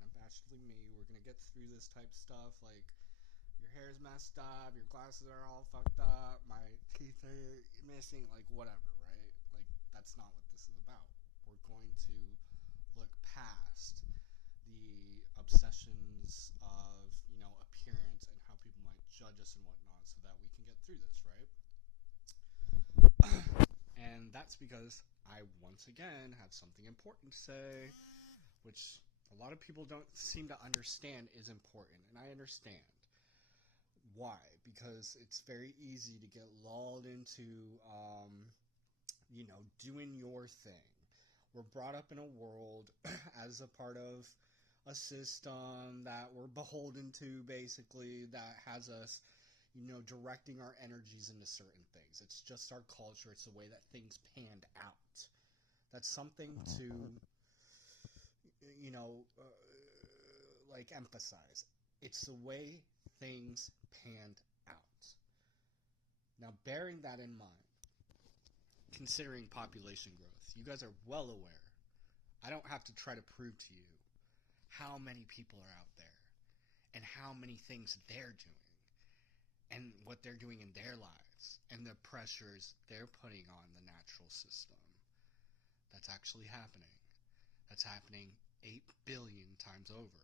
unabashedly me. We're gonna get through this type stuff. Like, your hair's messed up, your glasses are all fucked up, my teeth are missing, like, whatever, right? Like, that's not what this is about. We're going to look past the obsessions of, appearance and how people might judge us and whatnot so that we can get through this, right? And that's because I once again have something important to say, which a lot of people don't seem to understand is important. And I understand. Why? Because it's very easy to get lulled into, doing your thing. We're brought up in a world as a part of a system that we're beholden to, basically, that has us, directing our energies into certain things. It's just our culture. It's the way that things panned out. That's something to, emphasize. It's the way things panned out. Now, bearing that in mind, considering population growth, you guys are well aware. I don't have to try to prove to you how many people are out there and how many things they're doing and what they're doing in their lives and the pressures they're putting on the natural system. That's actually happening. That's happening 8 billion times over,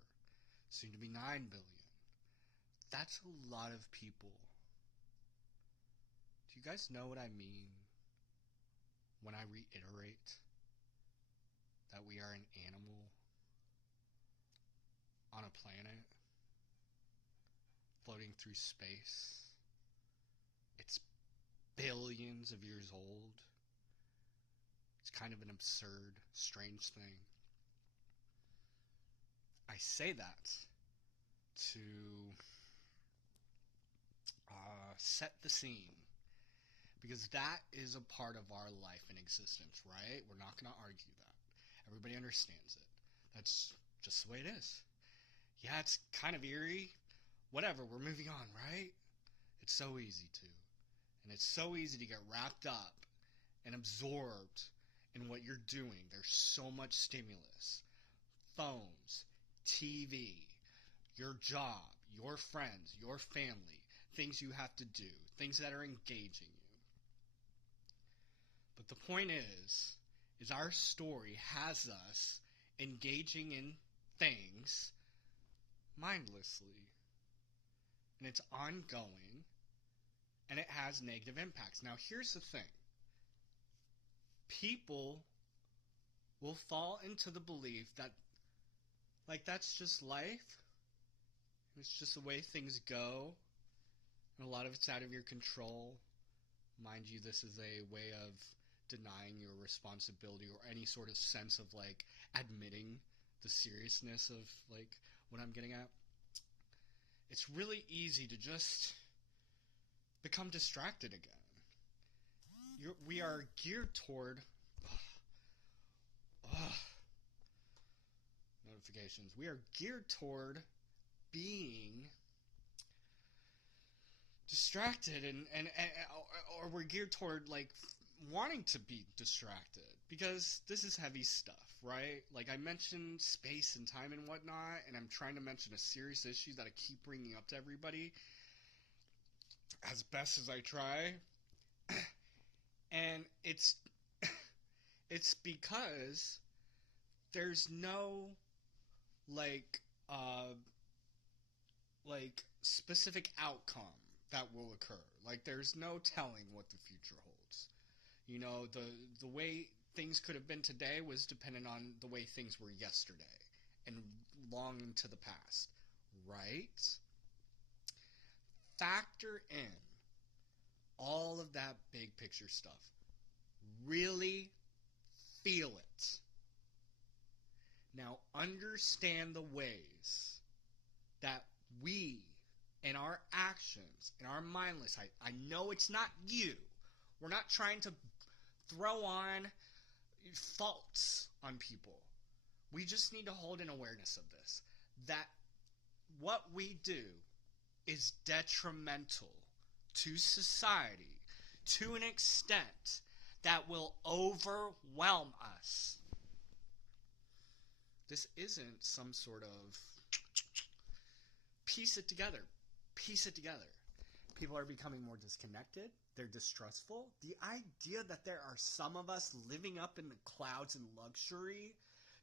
soon to be 9 billion. That's a lot of people. Do you guys know what I mean when I reiterate that we are an animal on a planet floating through space? It's billions of years old. It's kind of an absurd, strange thing. I say that to set the scene, because that is a part of our life and existence, right? We're not going to argue that. Everybody understands it. That's just the way it is. Yeah, it's kind of eerie. Whatever, we're moving on, right? It's so easy to. And it's so easy to get wrapped up and absorbed in what you're doing. There's so much stimulus. Phones, TV, your job, your friends, your family, things you have to do, things that are engaging you. But the point is our story has us engaging in things mindlessly. And it's ongoing, and it has negative impacts. Now, here's the thing. People will fall into the belief that, that's just life. It's just the way things go. And a lot of it's out of your control. Mind you, this is a way of denying your responsibility or any sort of sense of, admitting the seriousness of, what I'm getting at. It's really easy to just become distracted again. We are geared toward... notifications. We are geared toward being distracted or we're geared toward wanting to be distracted, because this is heavy stuff, right? I mentioned space and time and whatnot, and I'm trying to mention a serious issue that I keep bringing up to everybody as best as I try. And it's because there's no specific outcome that will occur. There's no telling what the future holds. The way things could have been today was dependent on the way things were yesterday and long into the past, right? Factor in all of that big picture stuff. Really feel it. Now, understand the ways that we, in our actions, in our mindless, I know it's not you. We're not trying to throw on faults on people. We just need to hold an awareness of this. That what we do is detrimental to society to an extent that will overwhelm us. This isn't some sort of piece it together. Piece it together. People are becoming more disconnected. They're distrustful. The idea that there are some of us living up in the clouds in luxury,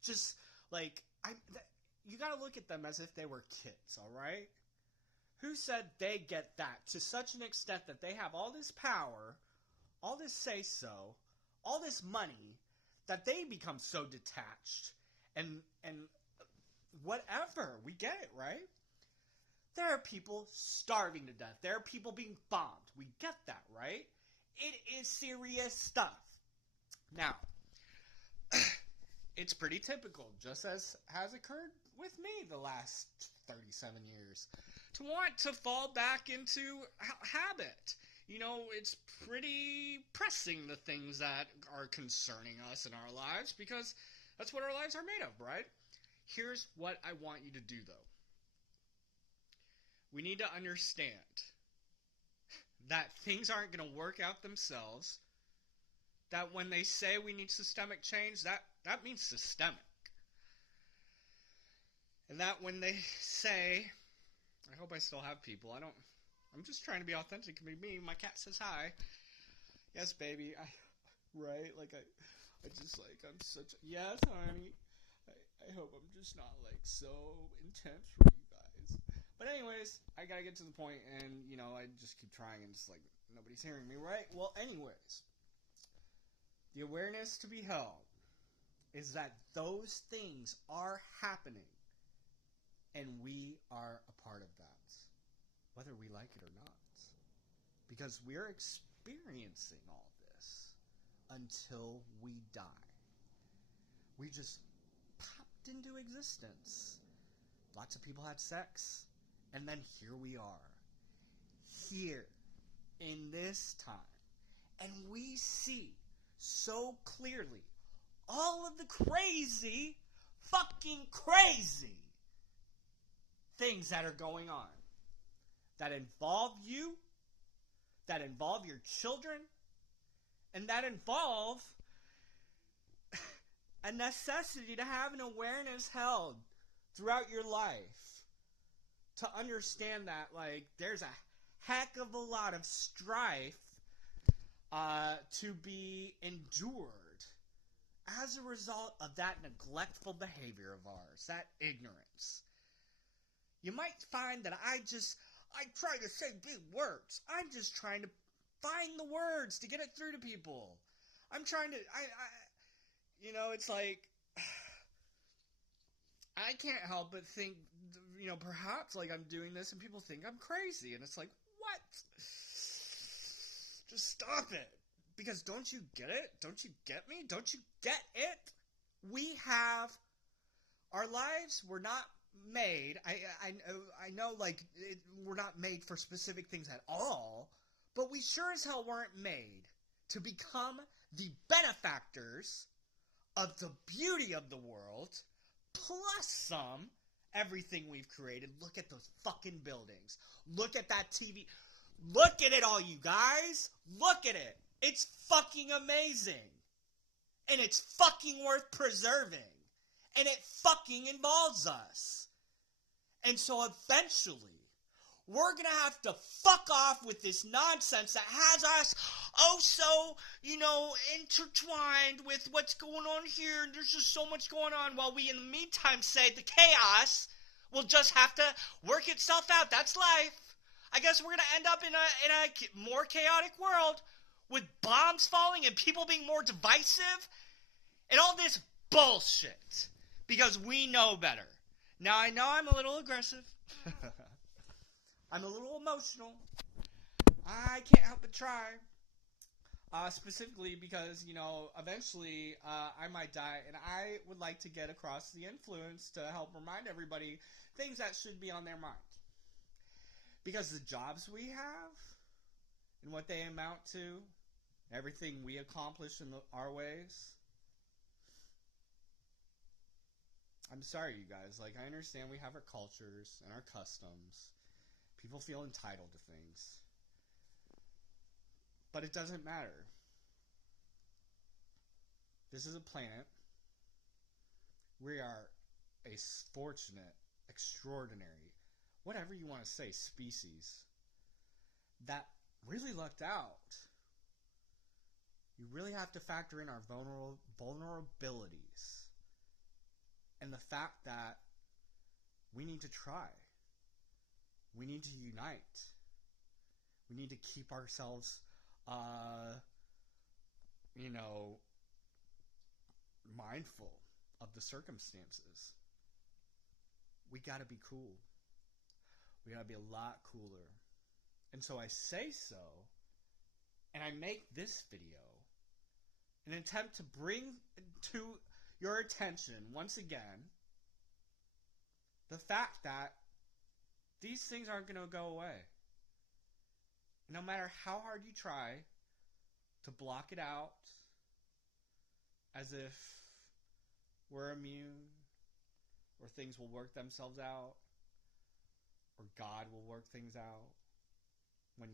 just like, you gotta look at them as if they were kids, alright? Who said they get that to such an extent that they have all this power, all this say-so, all this money, that they become so detached and whatever. We get it, right? There are people starving to death. There are people being bombed. We get that, right? It is serious stuff. Now, it's pretty typical, just as has occurred with me the last 37 years, to want to fall back into habit. You know, it's pretty pressing, the things that are concerning us in our lives, because that's what our lives are made of, right? Here's what I want you to do, though. We need to understand that things aren't going to work out themselves. That when they say we need systemic change, that means systemic. And that when they say, I hope I still have people. I'm just trying to be authentic and be me. My cat says hi. Yes, baby. Right? Like, I just, like, I'm such, yes, honey. I hope I'm just not, like, so intense for you guys. But anyways, I gotta get to the point, and, you know, I just keep trying, and it's like, nobody's hearing me, right? Well, anyways, the awareness to be held is that those things are happening, and we are a part of that, whether we like it or not. Because we're experiencing all this until we die. We just popped into existence. Lots of people had sex. And then here we are. Here. In this time. And we see so clearly all of the crazy, fucking crazy things that are going on. That involve you. That involve your children. And that involve a necessity to have an awareness held throughout your life. To understand that, like, there's a heck of a lot of strife to be endured as a result of that neglectful behavior of ours, that ignorance. You might find that I try to say big words. I'm just trying to find the words to get it through to people. I'm trying to, you know, it's like, I can't help but think, you know, perhaps, like, I'm doing this and people think I'm crazy. And it's like, what? Just stop it. Because don't you get it? Don't you get me? Don't you get it? We have, our lives were not made, I know, like, we're not made for specific things at all, but we sure as hell weren't made to become the benefactors of the beauty of the world, plus some, everything we've created. Look at those fucking buildings. Look at that TV. Look at it, all you guys. Look at it. It's fucking amazing. And it's fucking worth preserving. And it fucking involves us. And so eventually, we're going to have to fuck off with this nonsense that has us, oh so, you know, intertwined with what's going on here. And there's just so much going on, while we in the meantime say the chaos will just have to work itself out. That's life. I guess we're going to end up in a more chaotic world with bombs falling and people being more divisive and all this bullshit because we know better. Now, I know I'm a little aggressive. I'm a little emotional. I can't help but try. Specifically because, you know, eventually I might die, and I would like to get across the influence to help remind everybody things that should be on their mind. Because the jobs we have and what they amount to, everything we accomplish in our ways, I'm sorry, you guys. Like, I understand we have our cultures and our customs. People feel entitled to things. But it doesn't matter. This is a planet. We are a fortunate, extraordinary, whatever you want to say, species that really lucked out. You really have to factor in our vulnerabilities and the fact that we need to try. We need to unite. We need to keep ourselves, mindful of the circumstances. We gotta be cool. We gotta be a lot cooler. And so I say so, and I make this video in an attempt to bring to your attention, once again, the fact that these things aren't going to go away. No matter how hard you try to block it out as if we're immune, or things will work themselves out, or God will work things out, when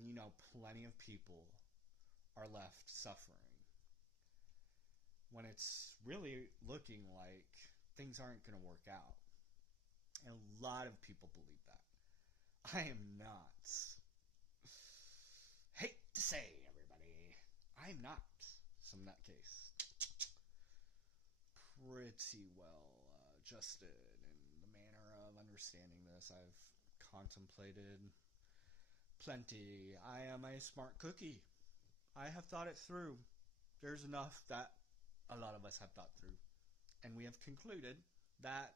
plenty of people are left suffering. When it's really looking like things aren't going to work out. And a lot of people believe that. I am not. Hate to say, everybody, I am not some nutcase. Pretty well adjusted in the manner of understanding this. I've contemplated plenty. I am a smart cookie. I have thought it through. There's enough that a lot of us have thought through. And we have concluded that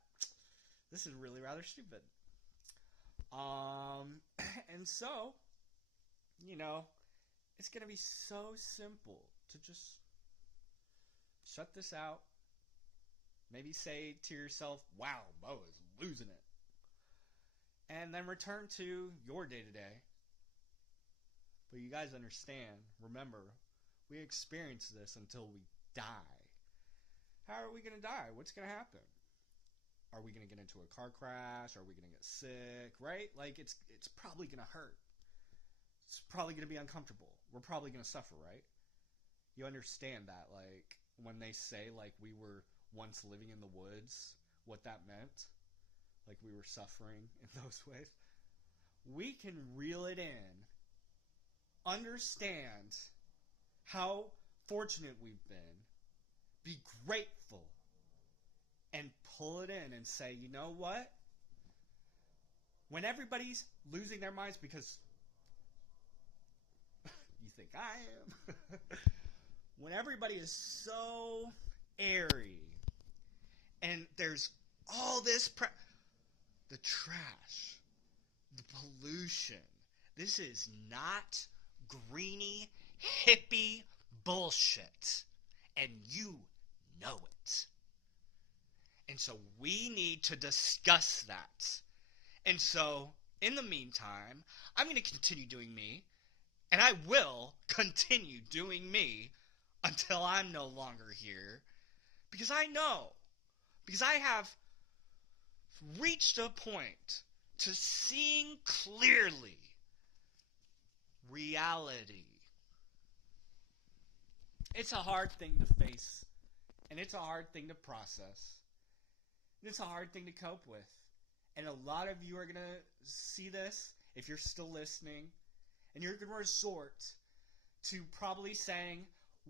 this is really rather stupid. And so, it's going to be so simple to just shut this out. Maybe say to yourself, wow, Bo is losing it. And then return to your day-to-day. But you guys understand, remember, we experience this until we die. How are we going to die? What's going to happen? Are we going to get into a car crash? Are we going to get sick? Right? Like, it's probably going to hurt. It's probably going to be uncomfortable. We're probably going to suffer, right? You understand that, like, when they say, like, we were once living in the woods, what that meant? Like, we were suffering in those ways. We can reel it in, understand how fortunate we've been, be grateful, and pull it in and say, you know what? When everybody's losing their minds because you think I am, when everybody is so airy and there's all this the trash, the pollution, this is not greeny, hippie bullshit. And you know it. And so we need to discuss that. And so, in the meantime, I'm going to continue doing me. And I will continue doing me until I'm no longer here. Because I know. Because I have reached a point to seeing clearly reality. It's a hard thing to face, and it's a hard thing to process, and it's a hard thing to cope with. And a lot of you are going to see this, if you're still listening, and you're going to resort to probably saying,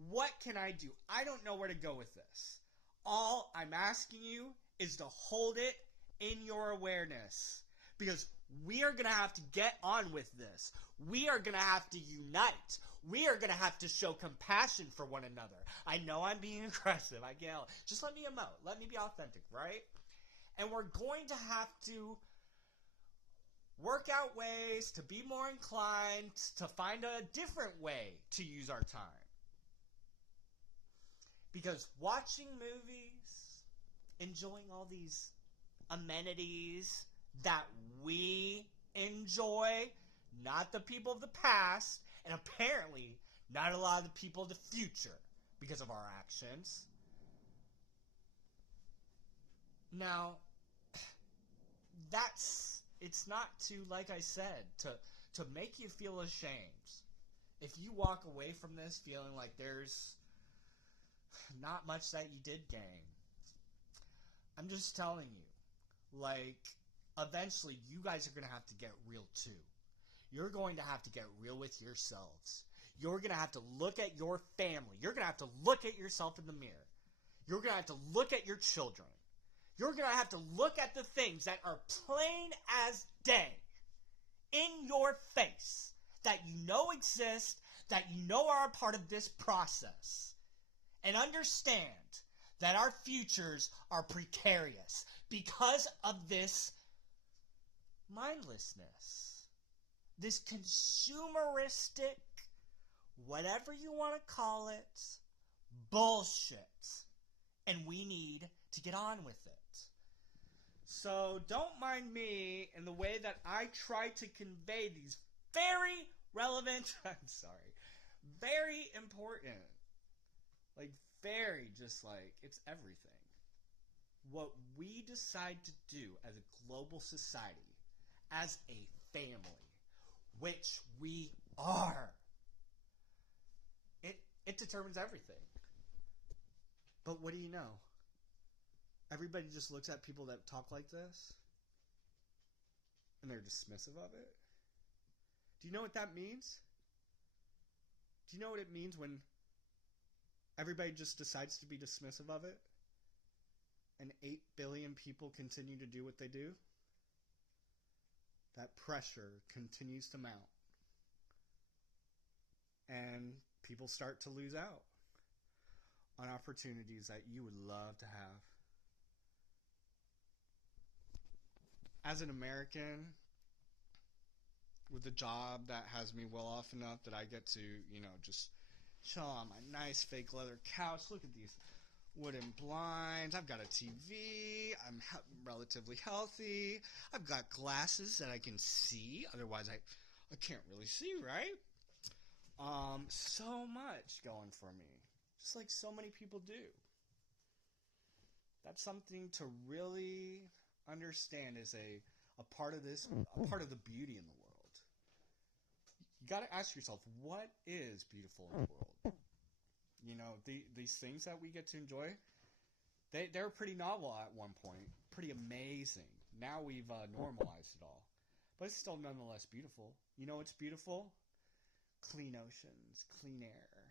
what can I do? I don't know where to go with this. All I'm asking you is to hold it in your awareness, because we are going to have to get on with this. We are going to have to unite. We are going to have to show compassion for one another. I know I'm being aggressive. I get it. Just let me emote. Let me be authentic, right? And we're going to have to work out ways to be more inclined to find a different way to use our time. Because watching movies, enjoying all these amenities that we enjoy, not the people of the past, and apparently not a lot of the people of the future because of our actions. Now, it's not to, like I said, to make you feel ashamed. If you walk away from this feeling like there's not much that you did gain, I'm just telling you, like, eventually you guys are going to have to get real too. You're going to have to get real with yourselves. You're going to have to look at your family. You're going to have to look at yourself in the mirror. You're going to have to look at your children. You're going to have to look at the things that are plain as day in your face that you know exist, that you know are a part of this process. And understand that our futures are precarious because of this mindlessness, this consumeristic, whatever you want to call it, bullshit. And we need to get on with it. So don't mind me in the way that I try to convey these very relevant, very important, it's everything. What we decide to do as a global society, as a family, which we are, it determines everything. But what do you know? Everybody just looks at people that talk like this, and they're dismissive of it. Do you know what that means? Do you know what it means when everybody just decides to be dismissive of it, and 8 billion people continue to do what they do? That pressure continues to mount, and people start to lose out on opportunities that you would love to have. As an American, with a job that has me well off enough that I get to, just chill on my nice fake leather couch, look at these wooden blinds, I've got a TV, I'm relatively healthy, I've got glasses that I can see, otherwise I can't really see, right? So much going for me, just like so many people do. That's something to really understand is a part of this, a part of the beauty in the world. You got to ask yourself, what is beautiful in the world? These things that we get to enjoy, they were pretty novel at one point, pretty amazing. Now we've normalized it all, but it's still nonetheless beautiful. You know what's beautiful? Clean oceans, clean air,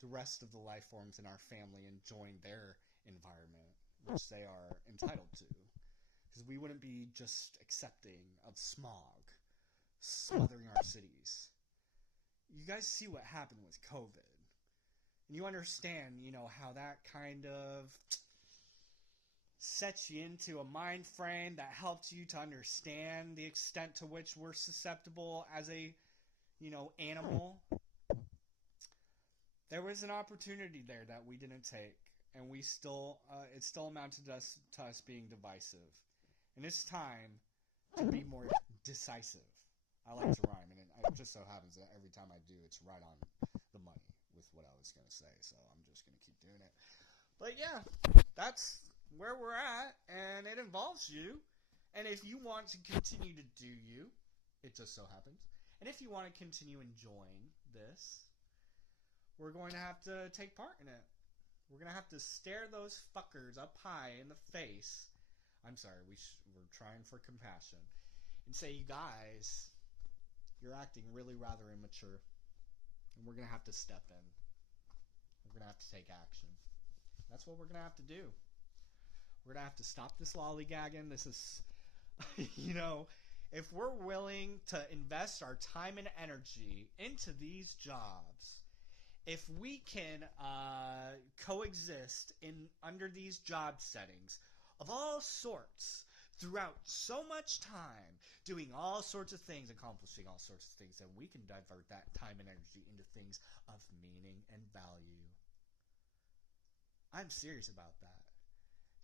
the rest of the life forms in our family enjoying their environment, which they are entitled to. Because we wouldn't be just accepting of smog smothering our cities. You guys see what happened with COVID. And you understand, how that kind of sets you into a mind frame that helps you to understand the extent to which we're susceptible as a, animal. There was an opportunity there that we didn't take. And we still, it still amounted to us being divisive. And it's time to be more decisive. I like to rhyme, and it just so happens that every time I do, it's right on the money with what I was going to say. So I'm just going to keep doing it. But yeah, that's where we're at, and it involves you. And if you want to continue to do you, it just so happens. And if you want to continue enjoying this, we're going to have to take part in it. We're going to have to stare those fuckers up high in the face. I'm sorry, we're trying for compassion. And say, you guys, you're acting really rather immature. And we're going to have to step in. We're going to have to take action. That's what we're going to have to do. We're going to have to stop this lollygagging. This is, if we're willing to invest our time and energy into these jobs, if we can coexist under these job settings of all sorts throughout so much time, doing all sorts of things, accomplishing all sorts of things, then we can divert that time and energy into things of meaning and value. I'm serious about that.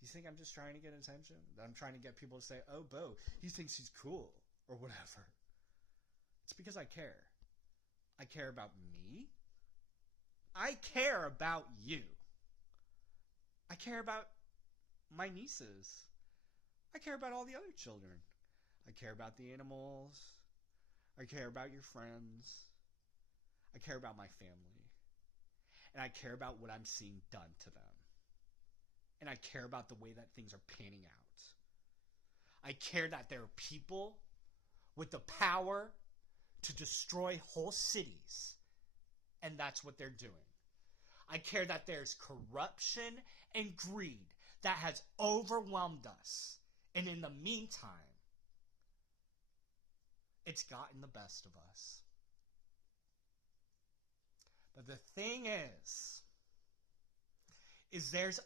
Do you think I'm just trying to get attention? That I'm trying to get people to say, oh, Bo, he thinks he's cool, or whatever. It's because I care. I care about me. I care about you. I care about my nieces. I care about all the other children. I care about the animals. I care about your friends. I care about my family. And I care about what I'm seeing done to them. And I care about the way that things are panning out. I care that there are people with the power to destroy whole cities, and that's what they're doing. I care that there's corruption and greed that has overwhelmed us, and in the meantime, it's gotten the best of us. But the thing is there's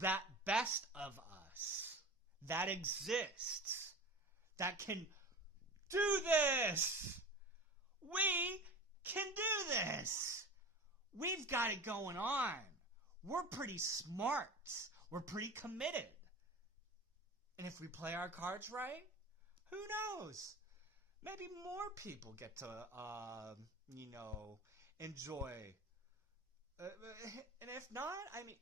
that best of us that exists that can do this. We can do this. We've got it going on. We're pretty smart. We're pretty committed. And if we play our cards right, who knows? Maybe more people get to, enjoy. And if not, I mean,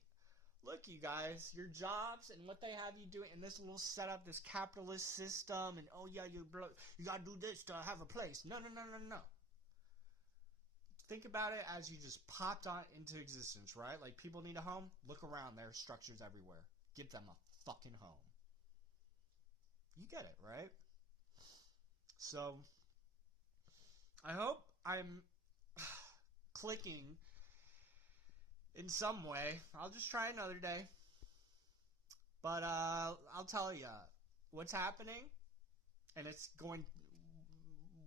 look, you guys, your jobs and what they have you doing in this little setup, this capitalist system, and oh yeah, you gotta do this to have a place. No. Think about it as you just popped on into existence, right? Like, people need a home. Look around. There are structures everywhere. Give them a fucking home. You get it, right? So, I hope I'm clicking in some way. I'll just try another day. But I'll tell you what's happening, and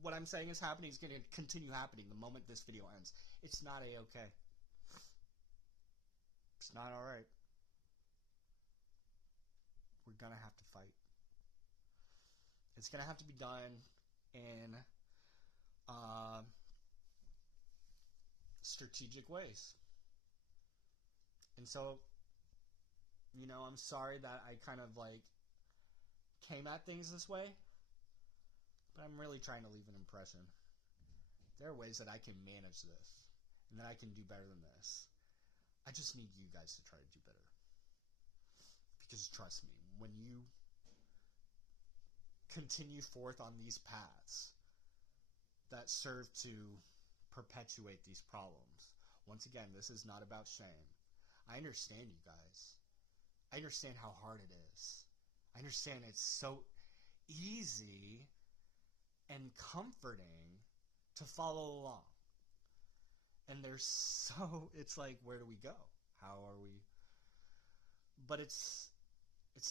what I'm saying is happening is going to continue happening the moment this video ends. It's not a-okay. It's not alright. We're going to have to fight. It's going to have to be done in strategic ways. And so, I'm sorry that I kind of came at things this way, but I'm really trying to leave an impression. There are ways that I can manage this, and that I can do better than this. I just need you guys to try to do better. Because trust me, when you continue forth on these paths that serve to perpetuate these problems, once again, this is not about shame. I understand you guys. I understand how hard it is. I understand it's so easy and comforting to follow along. And it's like, where do we go? How are we? But it's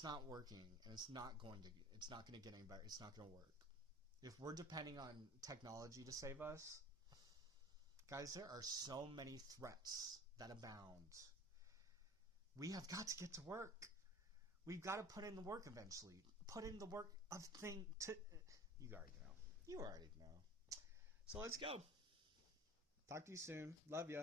not working, and it's not going to get any better. It's not going to work. If we're depending on technology to save us, guys, there are so many threats that abound. We have got to get to work. We've got to put in the work eventually. Put in the work of you already know. You already know. So let's go. Talk to you soon. Love ya.